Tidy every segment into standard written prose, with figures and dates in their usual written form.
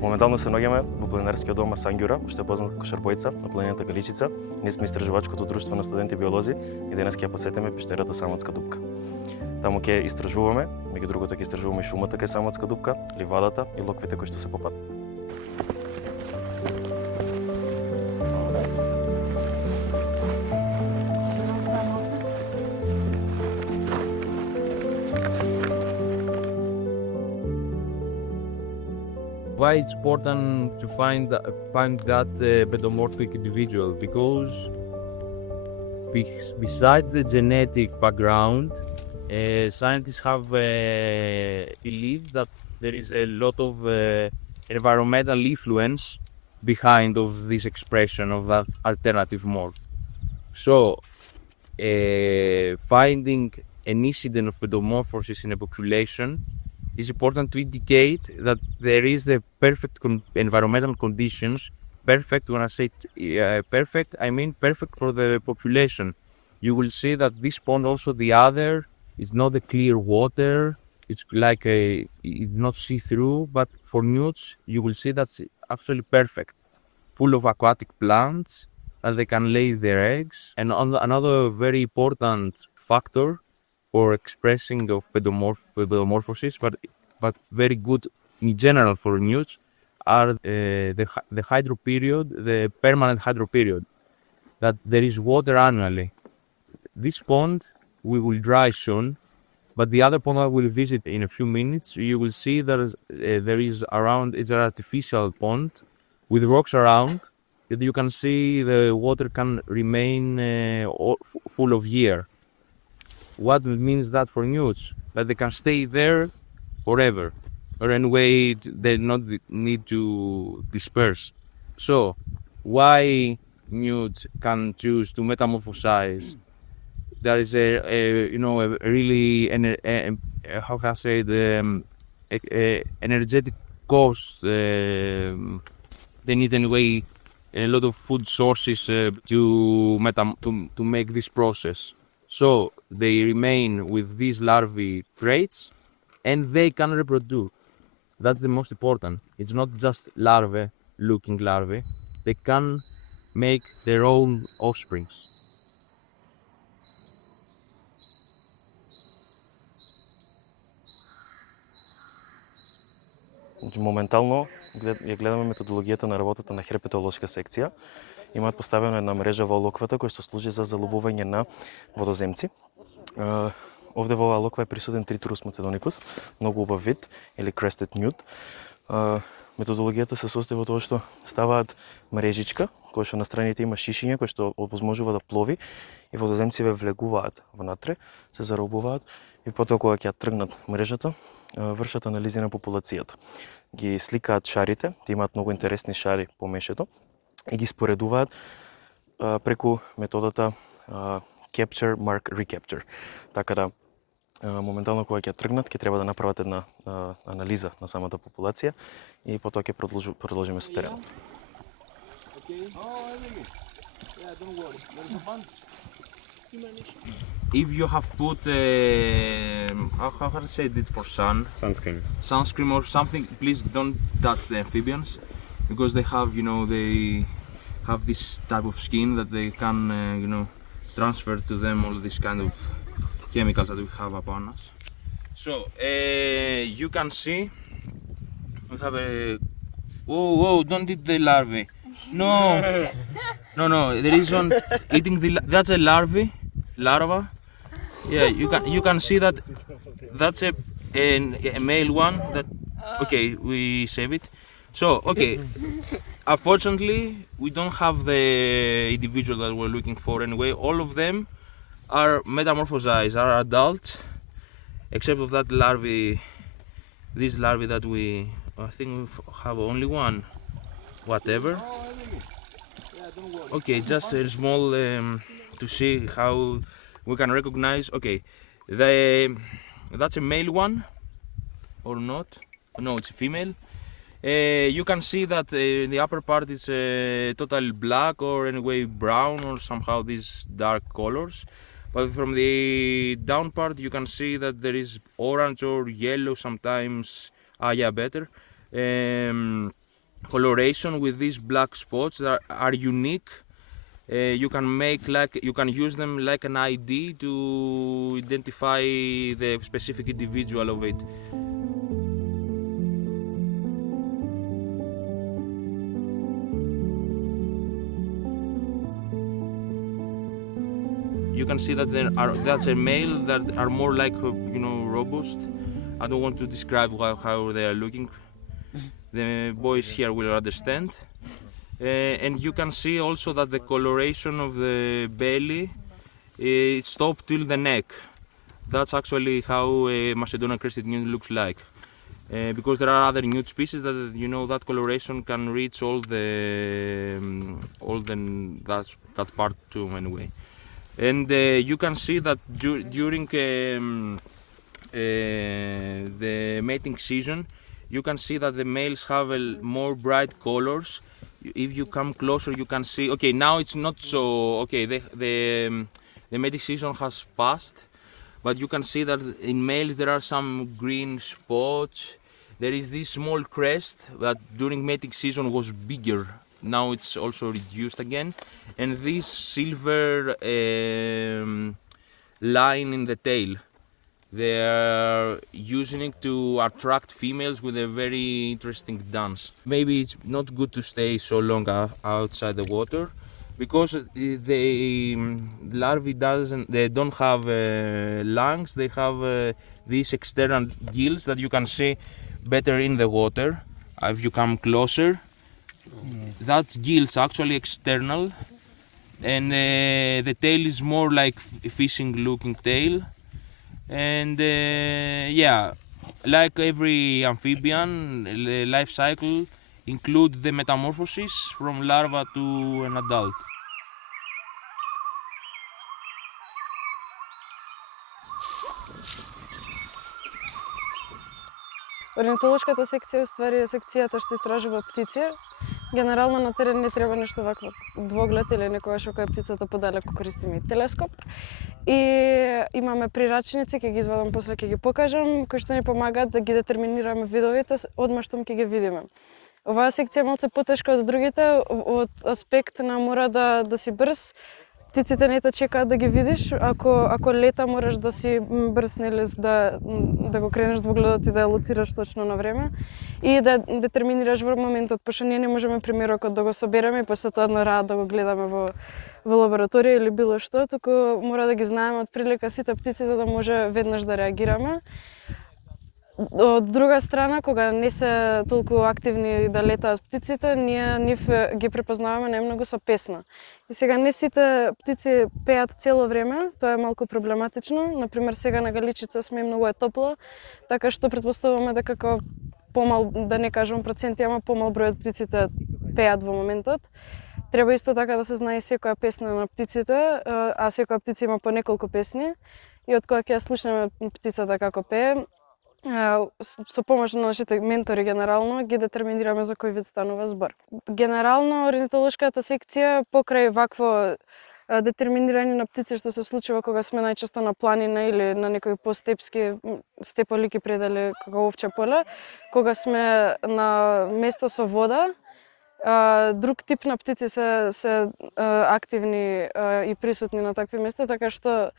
Моментално се наоѓаме во планинарскиот дом Сангјура, што е познат како Шарбојца на планината Галичица. Ние сме истражувачкото друштво на студенти биолози и денес ќе ја посетиме пештерата Самотска дупка. Таму ќе истражуваме, меѓу другото ќе истражуваме и шумата кај Самотска дупка, ливадата и локвите кои што се по пат. Why it's important to find that pedomorphic individual? Because besides the genetic background, scientists have believed that there is a lot of environmental influence behind of this expression of that alternative morph. So, finding an incident of pedomorphosis in a population is important to indicate that there is the perfect environmental conditions. Perfect, when I say perfect, I mean perfect for the population. You will see that this pond, also the other, is not the clear water. It's like it's not see-through, but for newts, you will see that's actually perfect. Full of aquatic plants, that they can lay their eggs. And another very important factor for expressing of pedomorphosis, but very good in general for newts, are the hydro period, the permanent hydro period, that there is water annually. This pond we will dry soon, but the other pond I will visit in a few minutes, you will see that there is around, it's an artificial pond with rocks around, that you can see the water can remain full of year. What means that for newts? That they can stay there forever, or anyway they not need to disperse. So, why newts can choose to metamorphosize? There is a really how can I say the energetic cost. They need anyway a lot of food sources to make this process. So they remain with these larvae traits and they can reproduce. That's the most important. It's not just looking larvae. They can make their own offsprings. Моментално ја гледаме методологијата на работата на херпетолошка секција. Имаат поставена една мрежа во локвата која што служи за заловување на водоземци. Овде во оваа локва е присутен Triturus macedonikus, многу убав вид, или crested newt. Методологијата се состои во тоа што ставаат мрежичка, која што на страните има шишиња, која што овозможува да плови и водоземци ве влегуваат внатре, се заробуваат и потоа кога ќе ја тргнат мрежата, вршат анализи на популацијата. Ги сликаат шарите, те имаат многу интересни шари по мешето и ги споредуваат преку методата Capture, Mark, Recapture. Така да, моментално кога ќе тргнат, ќе треба да направат една анализа на самата популација и потоа ќе продолжиме со теренот. If you have put how can I say it for sunscreen or something, please don't touch the amphibians because they have they have this type of skin that they can transfer to them all this kind of chemicals that we have upon us. So you can see we have a whoa, don't eat the larvae. No, there is one eating that's a larva. Yeah, you can see that that's a male one. That okay, we save it. So okay, unfortunately we don't have the individual that we're looking for anyway. All of them are metamorphosized, are adults, except of that larvae, this larvae that I think we have only one, whatever. Okay, just a small to see how we can recognize. Okay, that's a male one or not? No, it's a female. You can see that the upper part is total black or anyway brown or somehow these dark colors. But from the down part you can see that there is orange or yellow sometimes. Yeah, better. Coloration with these black spots that are unique. You can use them like an ID to identify the specific individual of it. You can see that that's a male that are more like robust. I don't want to describe how they are looking. The boys here will understand. And you can see also that the coloration of the belly is stopped till the neck. That's actually how a Macedonian crested newt looks like. Because there are other newt species that that coloration can reach all that part too anyway. And you can see that during the mating season, you can see that the males have more bright colors. If you come closer, you can see. Okay, now it's not so. Okay, the mating season has passed, but you can see that in males there are some green spots. There is this small crest that during mating season was bigger. Now it's also reduced again, and this silver line in the tail. They are using it to attract females with a very interesting dance. Maybe it's not good to stay so long outside the water because the larvae they don't have lungs. They have these external gills that you can see better in the water if you come closer. That gill's actually external, and the tail is more like a fishing-looking tail. And yeah, like every amphibian, the life cycle includes the metamorphosis from larva to an adult. Орнитолошката секција уствари е секцијата што истражува птици. Генерално на терен не треба нешто вакво двоглед или некогаш кога е птицата подалеку користиме и телескоп. И имаме прирачници, ќе ги извадам после ќе ги покажам, кои што ни помагаат да ги детерминираме видовите одма штом ќе ги видиме. Оваа секција е малце потешка од другите од аспект на мора да си брз. Птиците не те чекаат да ги видиш, ако лета мораш да си брз, нели, да го кренеш двогледот и да ја лоцираш точно на време и да детерминираш во моментот, пошто ние не можеме примерокот да го собереме и после тоа на рад да го гледаме во лабораторија или било што, туку мора да ги знаеме од прилика сите птици за да може веднаш да реагираме. Од друга страна, кога не се толку активни да летаат птиците, ние нив ги препознаваме најмногу со песна. И сега не сите птици пеат цело време, тоа е малку проблематично. Например, сега на Галичица сме и многу е топло, така што претпоставуваме дека како помал, да не кажам проценти, ама помал број од птиците пеат во моментот. Треба исто така да се знае секоја песна на птиците, а секоја птица има по неколку песни. И од кога ќе ја слушнеме птицата како пее, со помош на нашите ментори генерално ги детерминираме за кој вид станува збор. Генерално орнитолошката секција покрај вакво детерминирање на птици што се случува кога сме најчесто на планина или на некои постепски степолики предели како овче поле, кога сме на место со вода, друг тип на птици се активни и присутни на такви места, така што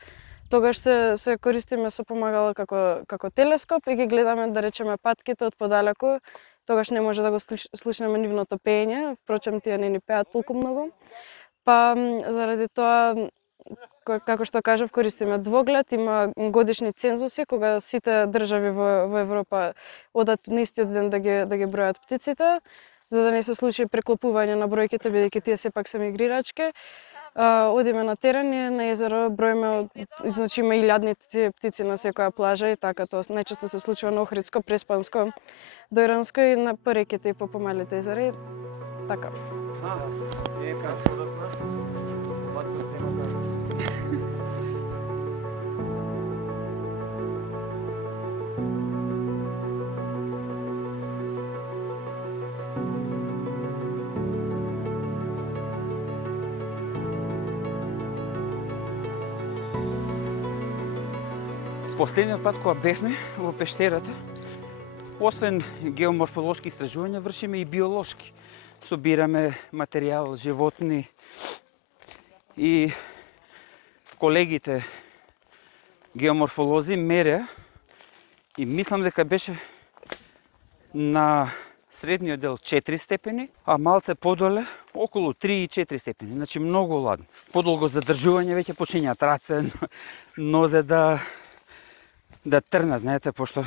тогаш се користиме со помагало како телескоп и ги гледаме, да речеме, патките од подалеку. Тогаш не може да го слушнеме нивното пеење, впрочем тие не ни пеат толку многу. Па заради тоа, како што кажав, користиме двоглед, има годишни цензуси кога сите држави во Европа одат на истиот ден да ги бројат птиците, за да не се случи преклопување на бројките, бидејќи тие сепак се мигрирачки. Одиме на терен и на езеро, броиме, значи има илјадници птици на секоја плажа и така, тоа најчесто се случува на Охридско, Преспанско, Дојранско и на по реките и по помалите езера и така. Последниот пат кога бевме во пештерата, освен геоморфолошки истражувања, вршиме и биолошки. Собираме материјал, животни и колегите геоморфолози мереа и мислам дека беше на средниот дел 4 степени, а малце подоле околу 3 и 4 степени, значи многу ладно. Подолго задржување веќе почињаат раце, нозе да трна, знаете, пошто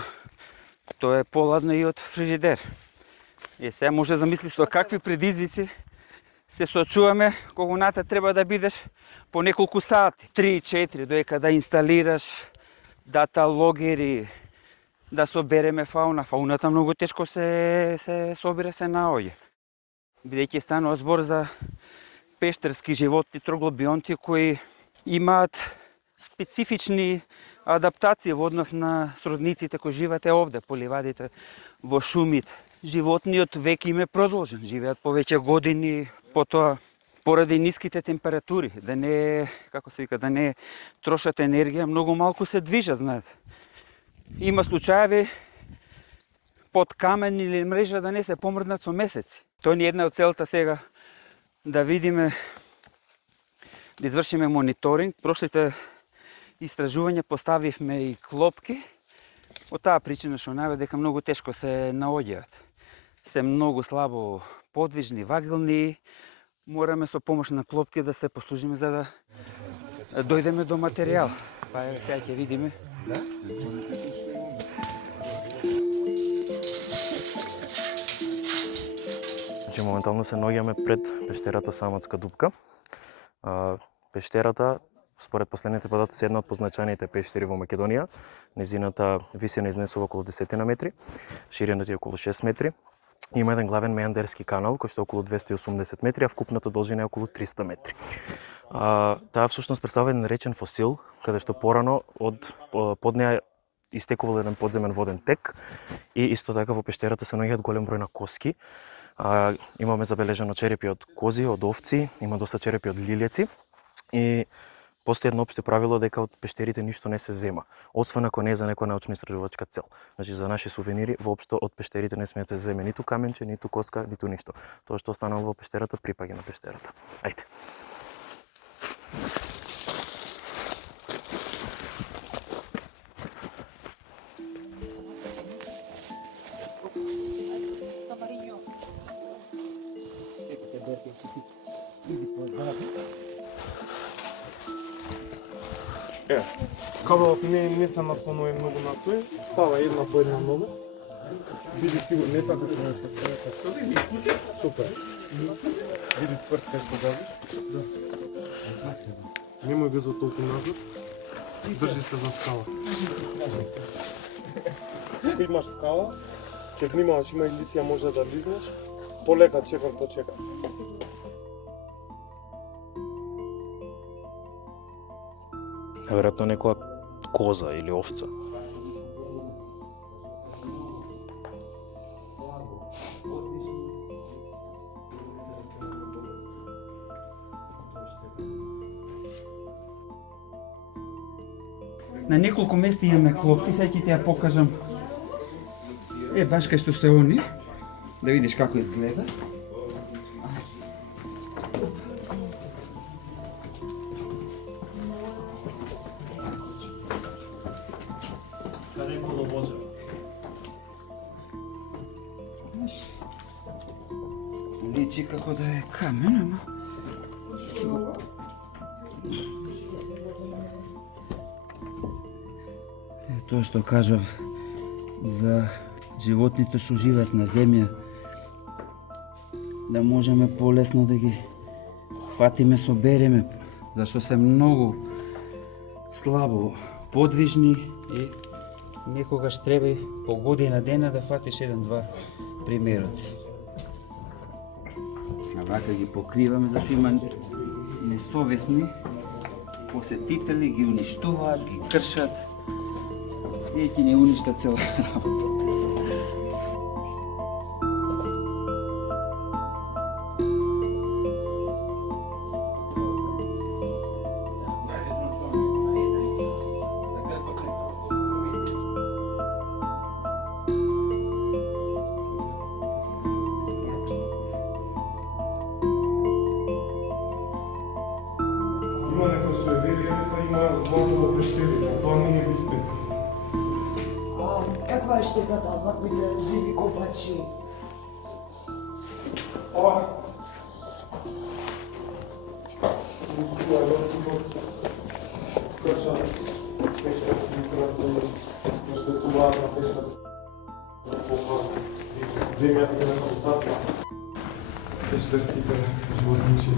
тоа е поладно и од фрижидер. И сега може да замислиш со какви предизвици се соочуваме кога ната треба да бидеш по неколку сати, 3-4, доека да инсталираш дата логери, да собереме фауна. Фауната многу тешко се собира, се наоѓа. Бидејќи станува збор за пештерски животни, троглобионти кои имаат специфични адаптации во однос на сродниците кои живеат овде, по ливадите, во шумите. Животниот век им е продолжен, живеат повеќе години, потоа поради ниските температури, да не, како се вика, да не трошат енергија, многу малку се движат, знаете. Има случаеви под камен или мрежа да не се помрднат со месеци. Тоа ни е една од целта сега да видиме, да извршиме мониторинг. Прошлите истражувања поставивме и клопки, од таа причина што навед дека многу тешко се наоѓаат. Се многу слабо подвижни, вагилни, мораме со помош на клопки да се послужиме за да дојдеме до материјал. Па еве сега ќе видиме. Значи моментално се наоѓаме пред пештерата Саматска дупка. Пештерата според последните податоци е една од позначаните пештери во Македонија. Незината висина изнесува околу 10 метри, ширината е околу 6 метри. Има еден главен меандерски канал кој што е околу 280 метри, а вкупната должина е околу 300 метри. Таа всушност представува еден речен фосил, каде што порано под неа истекувал еден подземен воден тек и исто така во пештерата се наоѓаат голем број на коски. Имаме забележано черепи од кози, од овци, има доста черепи од лилјаци и постои едно општо правило дека од пештерите ништо не се зема, освен ако не е за некоја научно-истражувачка цел. Значи за наши сувенири воопшто од пештерите не смеете да земе ниту каменче, ниту коска, ниту ништо. Тоа што останало во пештерата припаѓа на пештерата. Ајде. Кабелот не се наслонува многу на тој, става една по една нога. Биди сигурно, не така се нешто става така. Супер. Биди цврскај што газиш. Да. Немој го толку назад. Држи се за скала. Ако имаш скала, ќе внимаваш, има илисија, може да лизнеш. Полека чекар по чекар. Веројатно некоја коза или овца. На неколку места имаме клопки, сега ќе ти ја покажам. Баш кај што се они, да видиш како изгледа. Каде е коловоза? Личи како да е камен, ама... Тоа што кажав за животните што живеат на земја, да можеме полесно да ги фатиме, собереме, зашто се многу слабо подвижни и некогаш треба и по година дена да фатиш еден-два примероци. А вака ги покриваме, зашто има несовесни посетители, ги уништуваат, ги кршат и ќе не уништат цела работа. Има некој суеверие дека има злато во пештерите, а тоа не е вистина. Каква е штетата од ваквите диви копачи? Земјата на капитата, пештерските животници.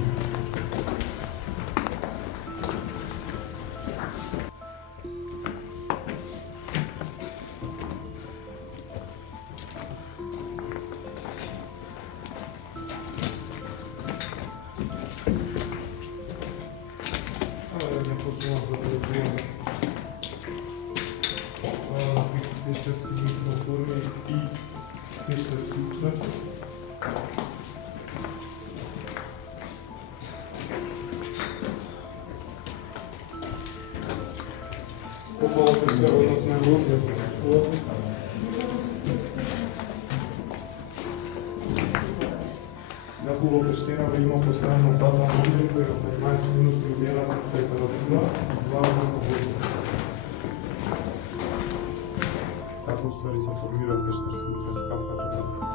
Не почнувам за преценјава пештерски микроформи и пештерски украси. Около пештер, односно ерозија се случува. Во пештерава има постојано тата вода која 15 минути умерена температура, влажност на воздух. Така ствари се формира пештерски украс, капката така.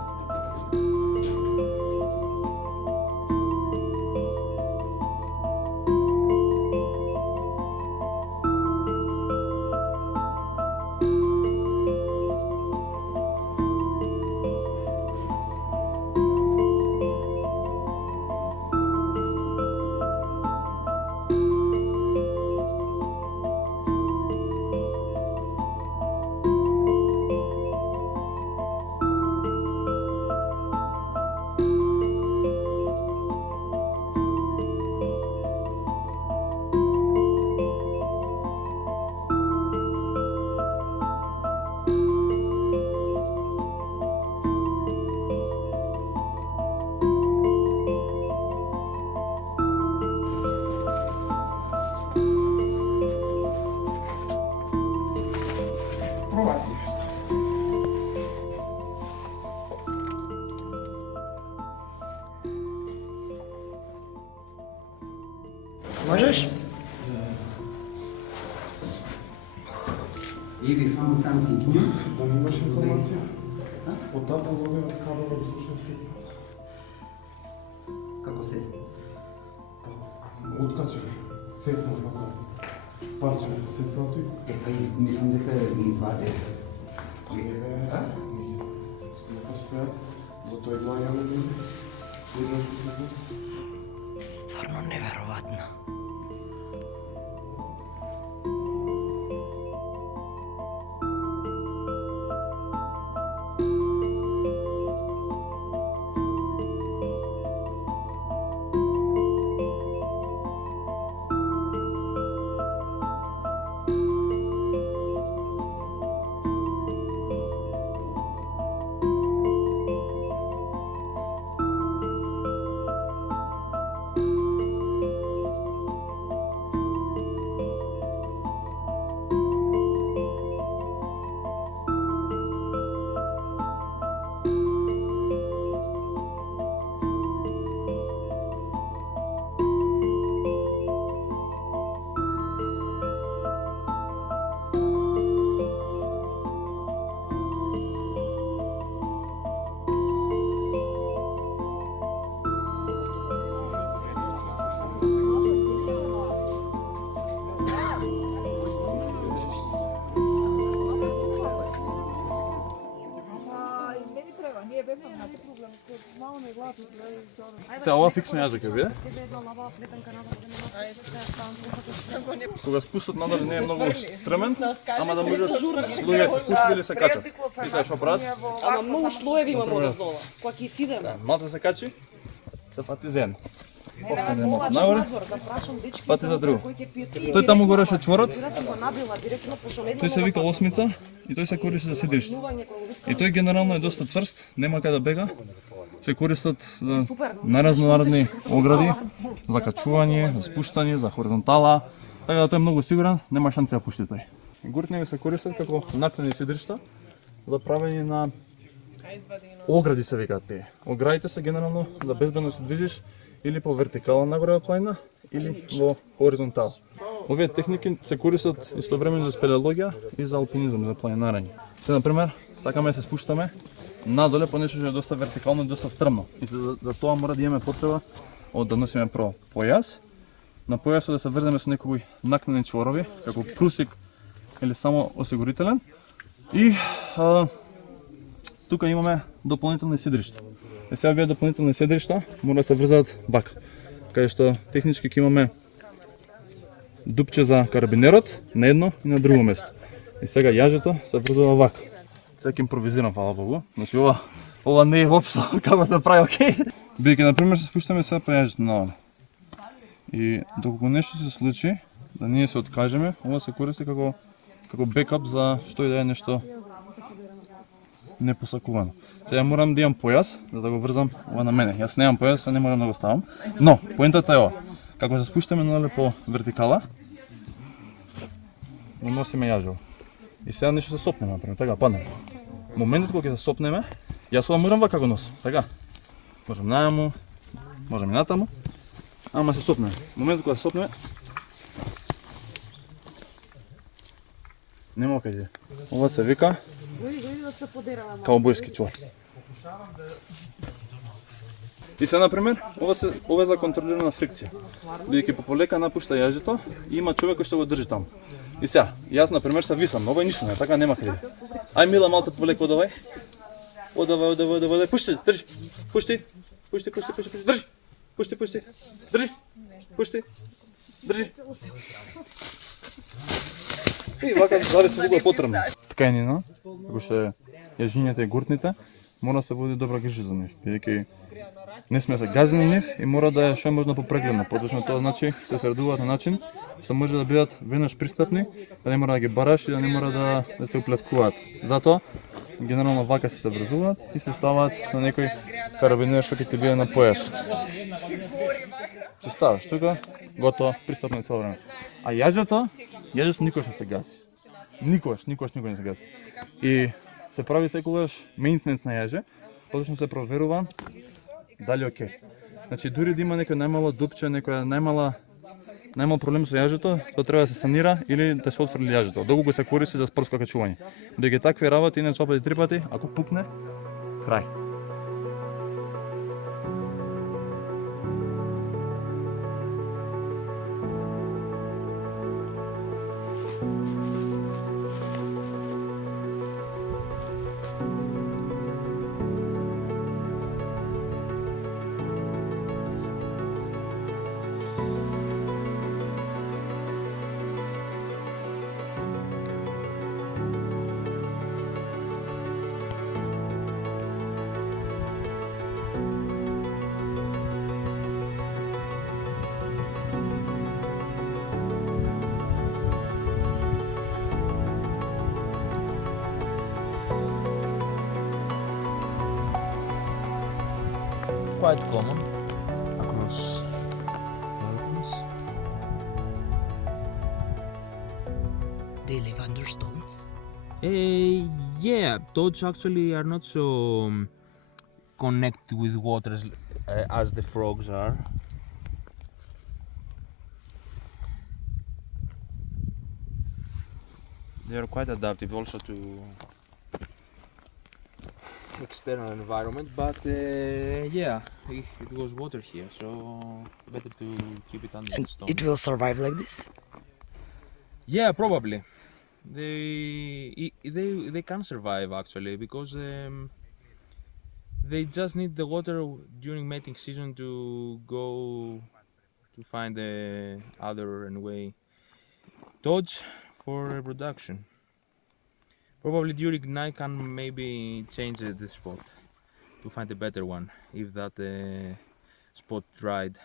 Можеш? Иви, found something new. Да немаш информација? Од тата вода од кабела до сушен сецна. Како се Откаче, сецна така. Парче се сецнато и мислам дека ги изваде. не постојат, затоа и глаѓаме люди. Еднаш се сецна. Стварно неверојатно. Не ви треба, ние бевме на проблем. Сега ова фиксно јажа ќе биде. Кога спустот надолу не е многу стремен, ама да можат луѓе се спуштат или се качат. И сега што прават? Ама многу слоеви имаме одоздола. Кога ќе сидеме. Малце се качи, се фати за едно. Офтане малце нагоре, фати за друго. Тој таму горе ше чворот, тој се вика осмица и тој се користи за сидиште. И тој генерално е доста цврст, нема каде да бега. Се користат за наразни огради, за качување, за спуштање, за хоризонтала. Така да тој е многу сигурен, нема шанса да пушти тој. Гуртневи се користат како накнени сидришта за правење на огради се викаат тие. Оградите се генерално за безбедно се движиш или по вертикала нагоре од планина или во хоризонтал. Овие техники се користат истовремено за спелеологија и за алпинизам, за планинарење. Се на пример, сакаме да се спуштаме надоле по нешто што е доста вертикално и доста стрмно. И за тоа мора да имаме потреба од да носиме прво појас. На појасот да се врземе со некои накнени чворови, како прусик или само осигурителен. И тука имаме дополнителни сидришта. И сега овие дополнителни сидришта мора да се врзаат вака. Каде што технички ќе имаме дупче за карабинерот на едно и на друго место. И сега јажето се врзува вака. Сега ќе импровизирам, фала Богу. Значи ова не е воопшто како се прави, окей? Бидејќи на пример се спуштаме сега по јажето надоле. И доколку нешто се случи, да ние се откажеме, ова се користи како бекап за што и да е нешто непосакувано. Сега морам да имам појас, за да го врзам ова на мене. Јас немам појас, не морам да го ставам. Но, поентата е ова. Како се спуштаме надоле по вертикала, го носиме јажево. И сега нешто се сопнеме, например, така, паднеме. Моментот кога ќе се сопнеме, јас ова морам вака го носам, така. Можам најаму, можам и натаму, ама се сопнеме. Моментот кога се сопнеме, нема кај. Ова се вика каубојски чвор. И сега, например, ова е за контролирана фрикција. Бидејќи пополека напушта јажето, има човек кој што го држи таму. И сега, јас, например, се висам, ова е ништо не, така нема каде. Ај Мила, малце пополека од овај. Од овај, пушти, држи. Пушти, држи. Пушти, држи. Пушти, држи. И вака зависи колку е потребно. Така е Нина, како што јажињата и гуртните, мора да се води добра грижа за нив, бидејќи не сме се гази на нив и мора да е што можно попрегледно. Поточно тоа значи се средуваат на начин што може да бидат веднаш пристапни, да не мора да ги бараш и да не мора да се уплеткуваат. Затоа генерално вака се врзуваат и се ставаат на некој карабинер што ќе ти биде на појас. Се ставаш тука, готово, пристапно цело време. А јажето никош не се гаси. Никош не се гаси. И се прави секогаш меинтененс на јаже, поточно се проверува дали окей. Значи дури да има некој најмало дупче, некоја најмал проблем со јажето, тоа треба да се санира или да се отфрли јажето, доколку се користи за спортско качување. Бидејќи такви работи иначе 2 пати 3 пати, ако пукне, крај. Quite common across mountains. They live under stones. Yeah, toads actually are not so connected with water as the frogs are. They are quite adaptive also to external environment, but yeah, it was water here, so better to keep it under the stone. It will survive like this? Yeah, probably. They can survive actually because they just need the water during mating season to go to find the other anyway dodge for reproduction. Probably during night can maybe change the spot to find a better one if that spot dried.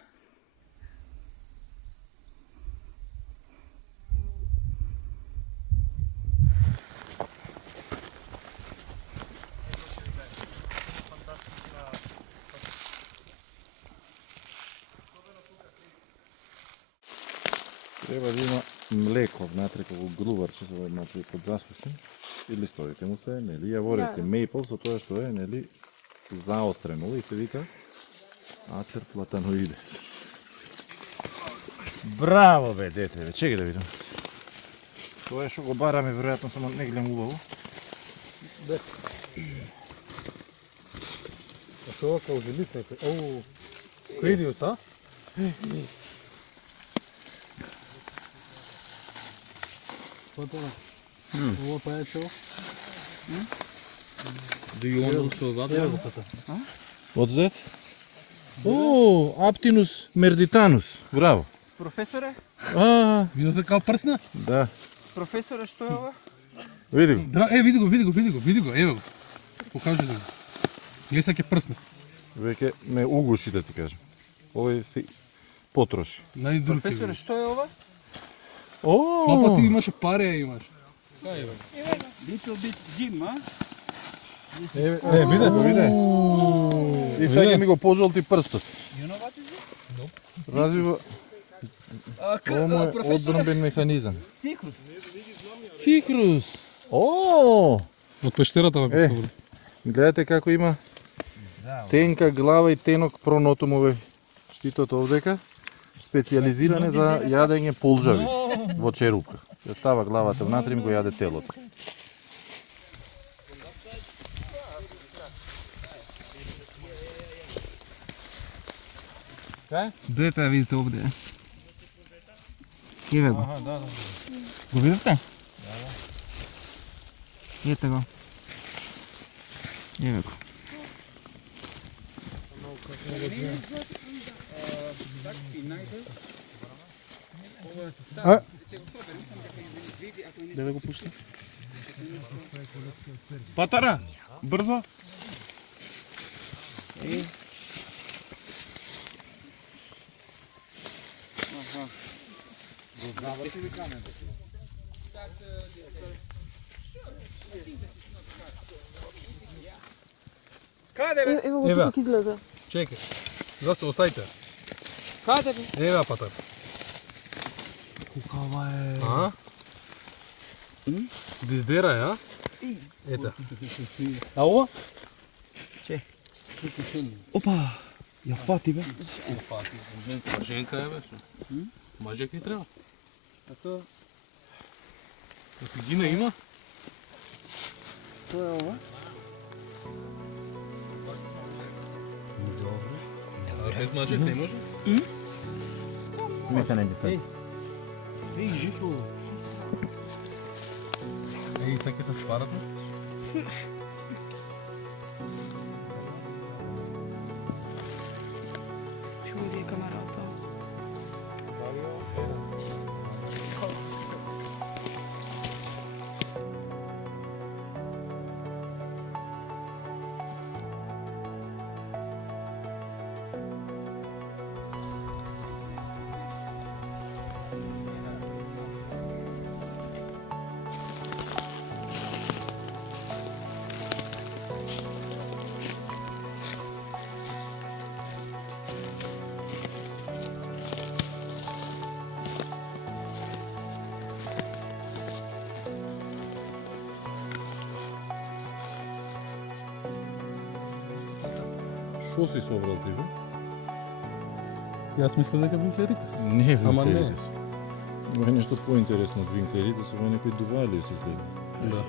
Треба да има млеко внатре како глуварче, значи под засушен и листовите му се, нели, јавористи мейпл со тоа што е, нели, заострено и се вика Acer platanoides. Браво бе, дете, бе, чекај да видам. Тоа е што го бараме, веројатно само не гледам убаво. Што ова као желит некој? Оу, Квириус, а? Ова па е што? Do you want also that one? What's that? О, Aptinus merditanus. Браво. Професоре? Видите као прсна? Да. Професоре, што е ова? Види го. Види го, еве го. Покажи го. Гледа ќе прсна. Веќе ме угуши да ти кажам. Овој се потроши. Најдруг. Професоре, што е ова? Папа, ти имаше пари, имаш. Little bit Jim, а? Виде. И сега ми го пожолти прстот. You know what is it? Развива ова му е одбранбен механизам. Цикрус. Цикрус. О! Од пештерата бе. Гледате како има тенка глава и тенок пронотум овој штитот овдека. Специализиране за јадење полжави во черупка. Ја става главата внатре и го јаде телото. Дете ја видите овде. Еве го. Го видите? Ете го. Еве го. Да го пушти. Патара, брзо. Ево го тук излезе. Чекай. Застава, оставите. Каде бе? Ева патар. Кукава е. А? Диздера е, а? Ета. А ова? Опа! Ја фати бе. Женка е, бе. Мажек ни треба. Ато, Офигина има? тоа е ова? Без мажек не може? Нека не ги фати. Ей, жифо. Ей, сега се сварата. Што ми е камерата? Шо си собрал ти, бе? Јас мислам дека винклеритес. Не, Ама не. винклеритес. Има нешто поинтересно од винклеритес, ова некој дувалиус изгледа. Да.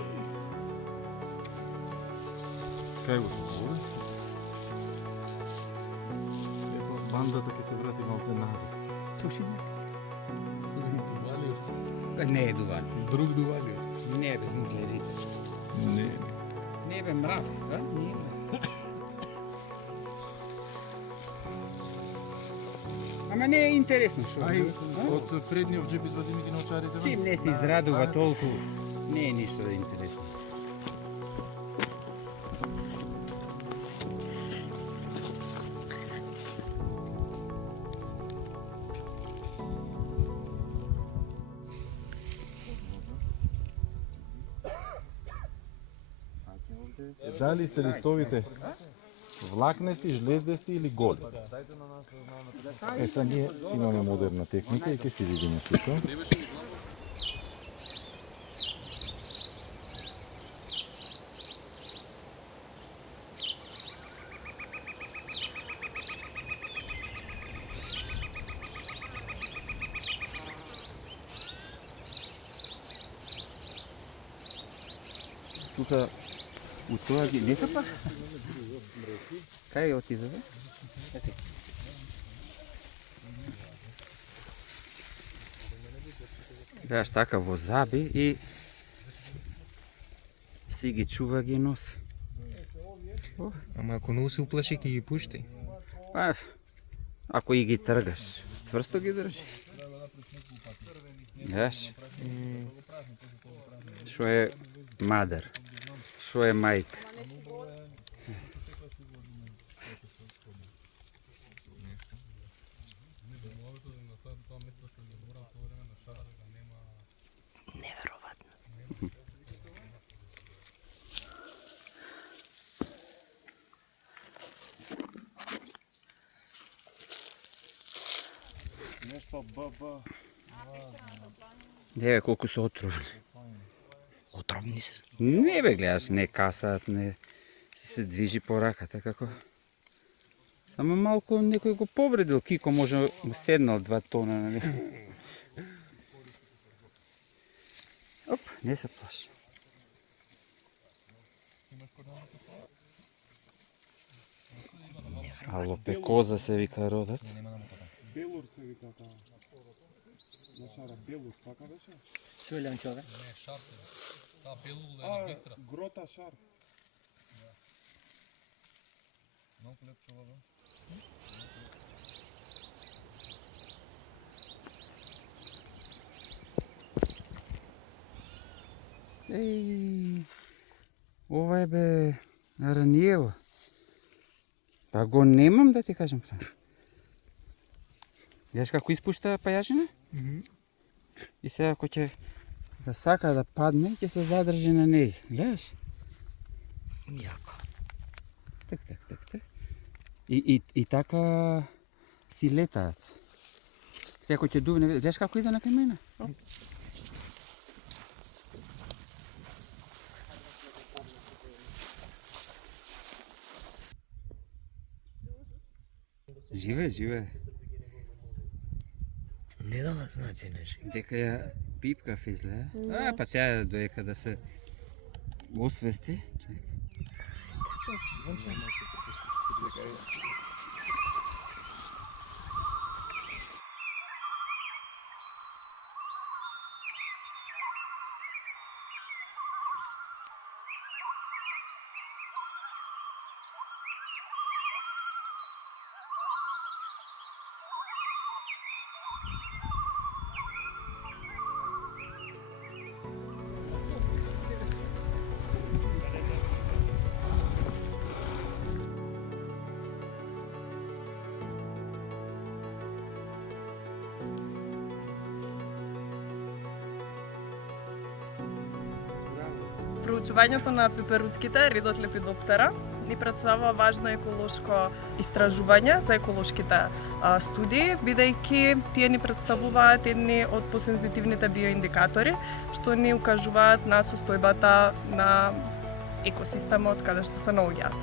Кај го се зове? Бандата ќе се врати малце назад. Пуши бе. Дувалиус. Не е дували. Друг Дувалиус. Не бе, гледите. Не. Не бе, мрав, да? Не бе. Ама не е интересно што. Ај, од предниот джеб извадиме ги научарите. Чим не се израдува толку, не е ништо интересно. Дали се листовите влакнести, жлездести или голи? Сега ние имаме модерна техника и ќе си видиме тука. Тука у тоа ги не се плаша. Кај отиде бе? Гледаш така во заби и си ги чува ги носи. Ама ако многу се уплаши, ќе ги пушти. Па, ако и ги тргаш, цврсто ги држи. Гледаш? Шо е мадер? Шо е мајка? Нешто ББ. Еве колку се отровни. Отровни се. Не бе, гледаш, не касаат, не се движи по раката, како. Само малку некој го повредил, Кико може му седнал 2 тона, нали? Оп, не се плаши. Ало, пекоза се вика родот. Белур се вика таа. На шара белур, така беше? Што е ланчове? Грота шар. Еј, ова е бе раниево. Па го немам да ти кажам. Гледаш како испушта пајажина? И сега ако ќе да сака да падне, ќе се задржи на нејзе. Гледаш? Јако. Так. И така си летаат. Сега ако ќе дувне, гледаш како иде на кај мене? Живе. Не дава знаци нешто. Дека ја пипка изле. Па сега доека да се освести. Проучувањето на пеперутките, ридот Лепидоптера, ни представува важно еколошко истражување за еколошките студии, бидејќи тие ни представуваат едни од посензитивните биоиндикатори, што ни укажуваат на состојбата на екосистемот каде што се наоѓаат.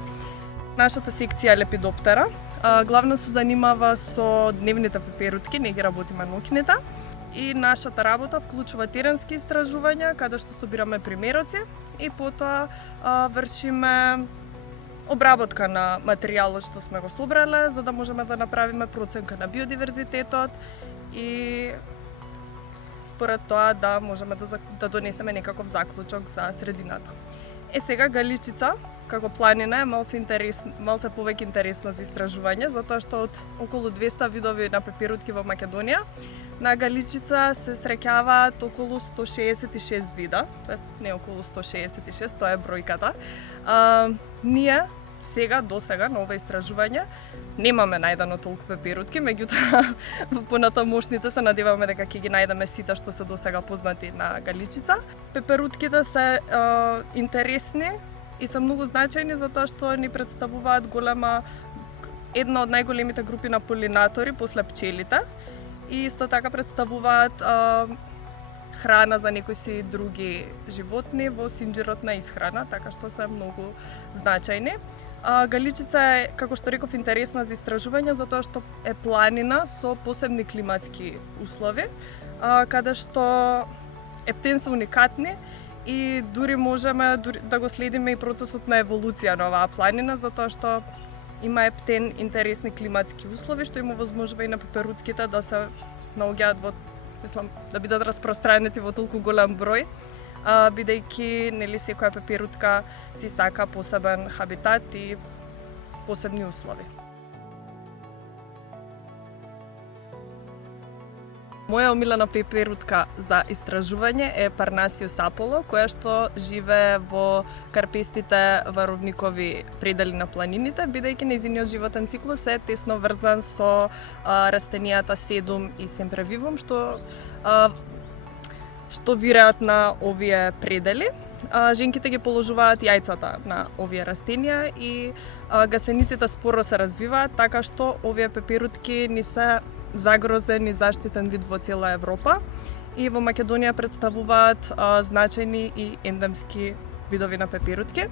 Нашата секција Лепидоптера главно се занимава со дневните пеперутки, не ги работиме ноќните, и нашата работа вклучува теренски истражувања, каде што собираме примероци и потоа вршиме обработка на материјалот што сме го собрале, за да можеме да направиме проценка на биодиверзитетот и според тоа да можеме да донесеме некаков заклучок за средината. Сега Галичица како планина е малце повеќе интересна за истражување, затоа што од околу 200 видови на пепирутки во Македонија, на Галичица се среќаваат околу 166 вида, тоест не околу 166, тоа е бројката. Ние сега, досега, на ова истражување, немаме најдено толку пепирутки, меѓутоа во понатамошните се надеваме дека ќе ги најдеме сите што се досега познати на Галичица. Пеперутките се интересни и се многу значајни затоа што ни представуваат една од најголемите групи на полинатори после пчелите и исто така представуваат храна за некои други животни во синџирот на исхрана, така што се многу значајни. Галичица е, како што реков, интересна за истражување затоа што е планина со посебни климатски услови, каде што ептен се уникатни и дури можеме да го следиме и процесот на еволуција на оваа планина затоа што има ептен интересни климатски услови што им овозможува и на пеперутките да се наоѓаат да бидат распространети во толку голем број, бидејќи нели секоја пепирутка си сака посебен хабитат и посебни услови. Моја омилена пеперутка за истражување е Parnasius apollo, која што живее во карпестите варовникови предели на планините, бидејќи нејзиниот животен циклус е тесно врзан со растенијата sedum и sempervivum, што вираат на овие предели. Женките ги положуваат јајцата на овие растенија и гасениците споро се развиваат, така што овие пеперутки ни се загрозен и заштитен вид во цела Европа и во Македонија представуваат значајни и ендемски видови на пеперутки.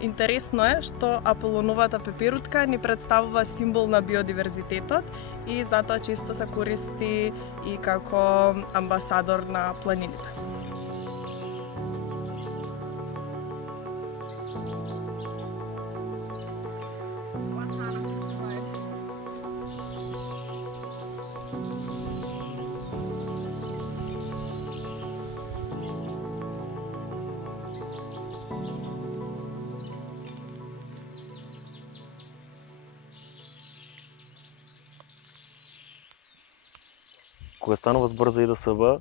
Интересно е што аполоновата пеперутка ни представува символ на биодиверзитетот и затоа често се користи и како амбасадор на планините. Кога станува збор за ИДСБ,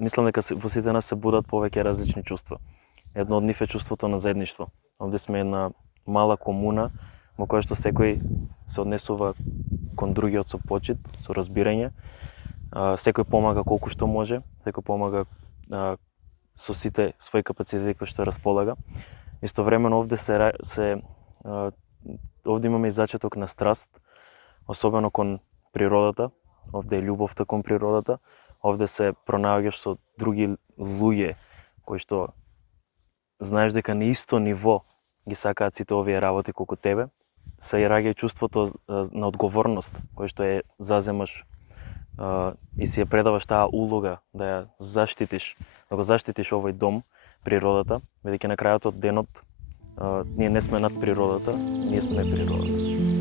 мислам дека во сите нас се будат повеќе различни чувства. Едно од нив е чувството на заедништво. Овде сме една мала комуна во која што секој се однесува кон другиот со почит, со разбирање. Секој помага колку што може, секој помага со сите своји капацитети кои што располага. Истовремено овде овде имаме и зачеток на страст, особено кон природата. Овде е љубовта кон природата, овде се пронаоѓаш со други луѓе кои што знаеш дека на исто ниво ги сакаат сите овие работи колку тебе. Се раѓа и чувството на одговорност кој што е заземаш и си ја предаваш таа улога да ја заштитиш, да го заштитиш овој дом, природата, бидејќи на крајот од денот ние не сме над природата, ние сме природата.